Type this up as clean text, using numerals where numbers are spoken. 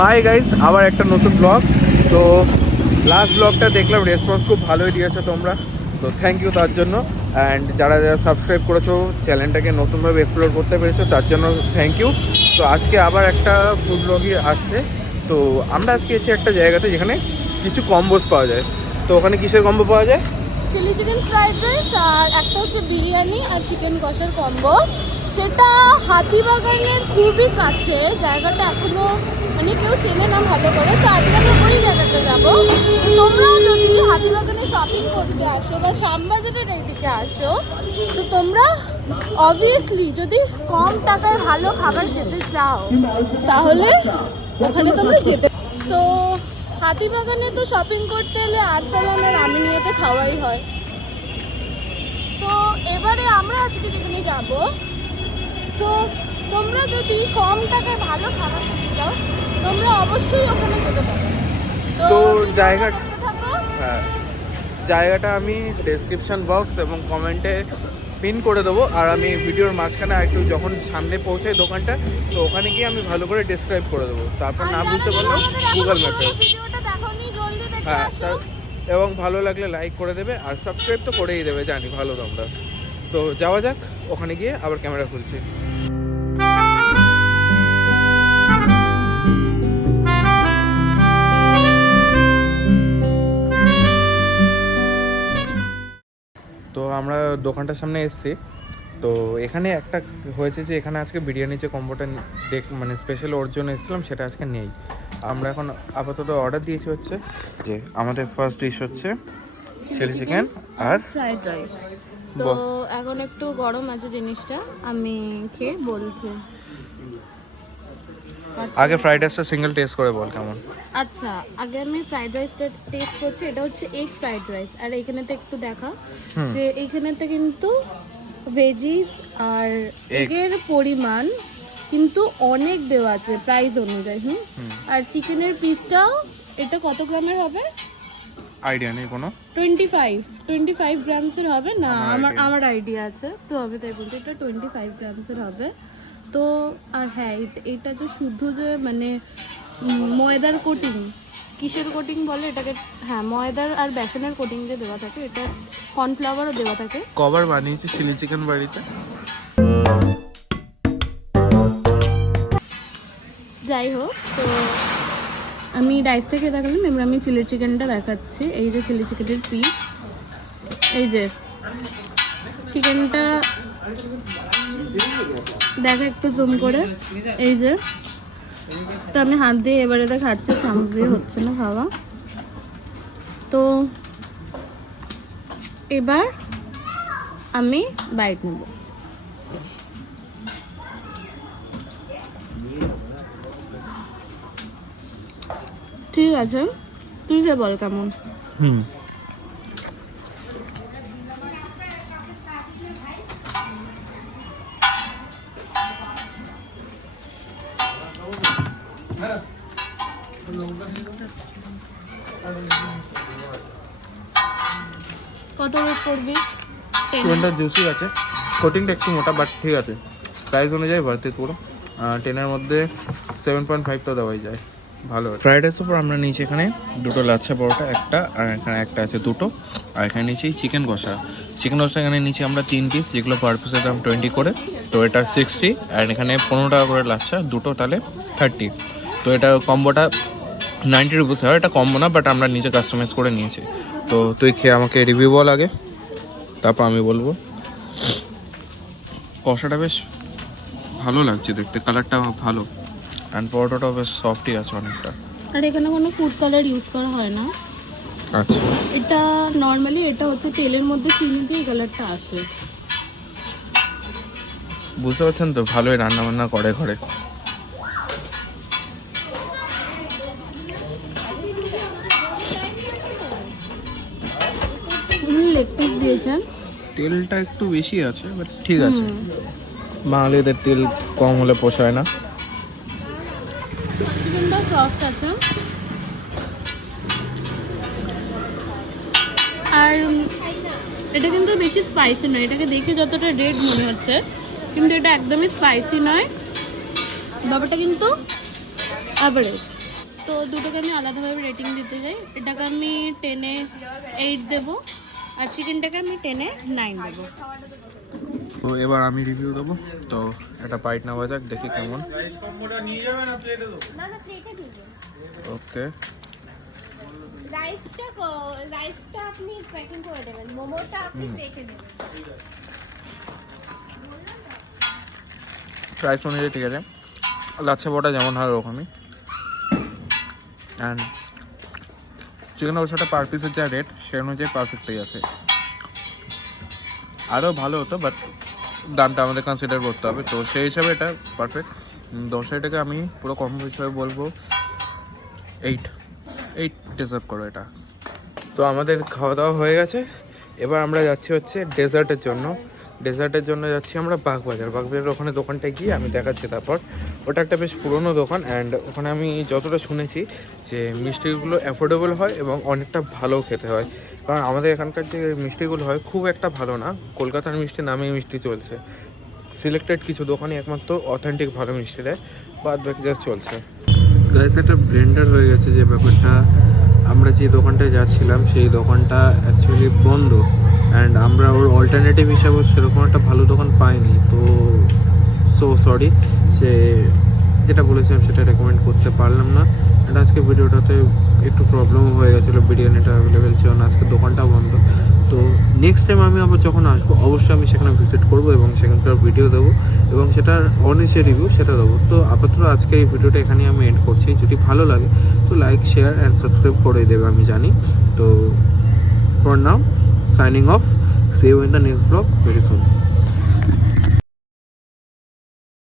Hi guys, আবার একটা নতুন ব্লগ। তো লাস্ট ব্লগটা দেখলাম, রেসপন্স খুব ভালোই দিয়েছো তোমরা, তো থ্যাংক ইউ তার জন্য। অ্যান্ড যারা যারা সাবস্ক্রাইব করেছো, চ্যানেলটাকে নতুনভাবে এক্সপ্লোর করতে পেরেছো, তার জন্য থ্যাংক ইউ। তো আজকে আবার একটা ফুড ব্লগই আসছে। তো আমরা আজকে এসেছি একটা জায়গাতে যেখানে কিছু কম্বোস পাওয়া যায়। তো ওখানে কিসের কম্বো পাওয়া যায়? চিলি চিকেন ফ্রাইড রাইস আর একটা হচ্ছে বিরিয়ানি আর চিকেন কষার কম্বো। সেটা হাতিবাগানের খুবই কাছে, জায়গাটা এখনো মানে কেউ চেনে না ভালো করে, তো আজকে আমরা ওই জায়গাতে যাবো। তো তোমরা যদি হাতিবাগানে শপিং করতে আসো বা শ্যামবাজারের এইদিকে আসো, তো তোমরা অবভিয়াসলি যদি কম টাকায় ভালো খাবার খেতে চাও তাহলে ওখানে তোমরা যেতে। তো হাতিবাগানে তো শপিং করতে হলে আরসালান আর আমিনিয়াতে খাওয়াই হয়। তো এবারে আমরা আজকে যেখানে যাব, তো তোমরা যদি কম টাকায় ভালো খাবার খেতে চাও তোমরা অবশ্যই ওখানে যেতে পারো। তো জায়গাটা হ্যাঁ, জায়গাটা আমি ডেসক্রিপশন বক্স এবং কমেন্টে পিন করে দেবো। আর আমি ভিডিওর মাঝখানে একটু যখন সামনে পৌঁছাই দোকানটা, তো ওখানে গিয়ে আমি ভালো করে ডেসক্রাইব করে দেবো। তারপর না বুঝতে পারলাম গুগল ম্যাপে। হ্যাঁ, এবং ভালো লাগলে লাইক করে দেবে, আর সাবস্ক্রাইব তো করেই দেবে, জানি ভালো তোমরা। তো যাওয়া যাক, ওখানে গিয়ে আবার ক্যামেরা খুলছি। তো আমরা দোকানটার সামনে এসেছি। তো এখানে একটা হয়েছে যে এখানে আজকে বিরিয়ানির যে কম্বোটা মানে স্পেশাল ওর জন্য এসেছিলাম, সেটা আজকে নেই। আমরা এখন আপাতত অর্ডার দিয়েছি হচ্ছে যে আমাদের ফার্স্ট ডিশ হচ্ছে চিলি চিকেন আর ফ্রাইড রাইস। তো এখন একটু গরম আছে জিনিসটা, আমি খেয়ে বলছি। আগে ফ্রাইড রাইসটা সিঙ্গেল টেস্ট করে বল কেমন। আচ্ছা, আগে আমি ফ্রাইড রাইসটা টেস্ট করছি। এটা হচ্ছে এগ ফ্রাইড রাইস। আর এইখানেতে একটু দেখা যে এইখানেতে কিন্তু ভেজিস আর এগের পরিমাণ কিন্তু অনেক দেওয়া আছে প্রাইস অনুযায়ী। আর চিকেনের পিসটাও এটা কত গ্রামের হবে আইডিয়া নেই কোনো। 25 গ্রামসের হবে না, আমার আইডিয়া আছে, তো আমি তাই বলছি এটা 25 গ্রামসের হবে। তো আর হ্যাঁ, এটা যে শুদ্ধ যে মানে ময়দার কোটিং, কিসের কোটিং বলে এটাকে, হ্যাঁ ময়দার আর বেসনের কোটিং যে দেওয়া থাকে, এটা কর্নফ্লাওয়ারও দেওয়া থাকে। কবার বানিয়েছি চিলি চিকেন বাড়িতে। যাই হোক, তো আমি রাইসটা খেয়ে দেখালাম, এবার আমি চিলি চিকেনটা দেখাচ্ছি। এই যে চিলি চিকেনের পিস, এই যে চিকেনটা দেখা একটু জুম করে, এই যে। তো আমি হাত দিয়ে এবারে খাচ্ছি, চামচ দিয়ে হচ্ছে না খাওয়া। তো এবার আমি বাইট নেব। ঠিক আছে, তুই যে বল কেমন। কত ওয়েট করবি? চিকেনটা জুসি আছে, কোটিংটা একটু মোটা, বাট ঠিক আছে, প্রাইস অনুযায়ী ভর্তি পুরো। 10-এর মধ্যে 7.5 তো দেওয়াই যায়, ভালো। ফ্রাইড রাইসের উপর আমরা নিয়েছি এখানে দুটো লাচ্ছা পরোটা, একটা, আর এখানে একটা আছে দুটো, আর এখানে নিয়েছি চিকেন কষা। চিকেন কষা এখানে নিয়েছি আমরা 3 পিস, যেগুলো পার পিসের দাম 20 করে। তো এটা 60, আর এখানে 15 টাকা করে লাচ্ছা দুটো, তাহলে 30। তো এটা কম্বোটা 90 রুপিস হয়। এটা কম্বো না, বাট আমরা নিজে কাস্টমাইজ করে নিয়েছি। তো তুই খেয়ে আমাকে রিভিউ বল আগে, তারপর আমি বলবো। কষাটা বেশ ভালো লাগছে দেখতে, কালারটা ভালো, অ্যান্ড পরোটাটাও বেশ সফটই আছে অনেকটা। আর এখানে কোনো ফুড কালার ইউজ করা হয় না। আচ্ছা, এটা নর্মালি এটা হচ্ছে তেলের মধ্যে চিনি দিয়ে কালারটা আসে। বুঝতে পারছেন তো, ভালোই রান্না বান্না করে ঘরে। লেগ পিস দিয়েছেন, তেলটা একটু বেশি আছে, বাট ঠিক আছে, বাঙালিদের তেল কম হলে পোষায় না। চিকেনটা সফট আছে। আর এটা কিন্তু বেশি স্পাইসি নয়, এটাকে দেখে যতটা রেড মনে হচ্ছে কিন্তু এটা একদমই স্পাইসি নয়, ব্যাপারটা কিন্তু অ্যাভারেজ। তো দুটোকে আমি আলাদাভাবে রেটিং দিতে চাই। এটাকে আমি 10-এ 8 দেবো, আর চিকেনটাকে আমি 10-এ 9 দেবো। তো এবার আমি রিভিউ দেবো। তো একটা বাইট নেওয়া যাক, দেখি কেমন। ওকে, রাইসটা আপনি প্যাকিং করে দেবেন, মোমোটা আপনি রেখে দেবেন। প্রাইস অনুযায়ী ঠিক আছে, লাচ্ছা পরোটা যেমন হয় ওরকমই। অ্যান্ড চিকেন কষাটা পার পিসের যা রেট সে অনুযায়ী পারফেক্টই আছে। আরও ভালো হতো, বাট দামটা আমাদের কনসিডার করতে হবে, তো সেই হিসাবে এটা পারফেক্ট। 10টাকে আমি পুরো কম্বো হিসাবে বলবো 8 ডিজার্ভ করো এটা। তো আমাদের খাওয়া দাওয়া হয়ে গেছে, এবার আমরা যাচ্ছি হচ্ছে ডেজার্টের জন্য যাচ্ছি আমরা বাগবাজার ওখানে দোকানটায় গিয়ে আমি দেখাচ্ছি। তারপর ওটা একটা বেশ পুরনো দোকান, অ্যান্ড ওখানে আমি যতটা শুনেছি যে মিষ্টিগুলো অ্যাফোর্ডেবল হয় এবং অনেকটা ভালো খেতে হয়। কারণ আমাদের এখানকার যে মিষ্টিগুলো হয় খুব একটা ভালো না, কলকাতার মিষ্টি নামেই মিষ্টি চলছে। সিলেক্টেড কিছু দোকানে একমাত্র অথেন্টিক ভালো মিষ্টি দেয়, বাদ বাকি জাস্ট চলছে। গাইস, একটা ব্লেন্ডার হয়ে গেছে যে ব্যাপারটা, আমরা যে দোকানটায় যাচ্ছিলাম সেই দোকানটা অ্যাকচুয়ালি বন্ধ, অ্যান্ড আমরা ওর অল্টারনেটিভ হিসাবে সেরকম একটা ভালো দোকান পাইনি। তো সো সরি যে যেটা বলেছিলাম সেটা রেকমেন্ড করতে পারলাম না। অ্যান্ড আজকে ভিডিওটাতে একটু প্রবলেমও হয়ে গেছিলো, বিরিয়ানিটা অ্যাভেলেবেল ছিল না, আজকে দোকানটা বন্ধ। তো নেক্সট টাইম আমি আবার যখন আসবো অবশ্যই আমি সেখানে ভিজিট করবো এবং সেখানকার ভিডিও দেবো এবং সেটার অনেস্ট রিভিউ সেটা দেবো। তো আপাতত আজকে এই ভিডিওটা এখানেই আমি এন্ড করছি। যদি ভালো লাগে তো লাইক, শেয়ার অ্যান্ড সাবস্ক্রাইব করে দেবে, আমি জানি। তো for now, signing off. See you in the next vlog very soon.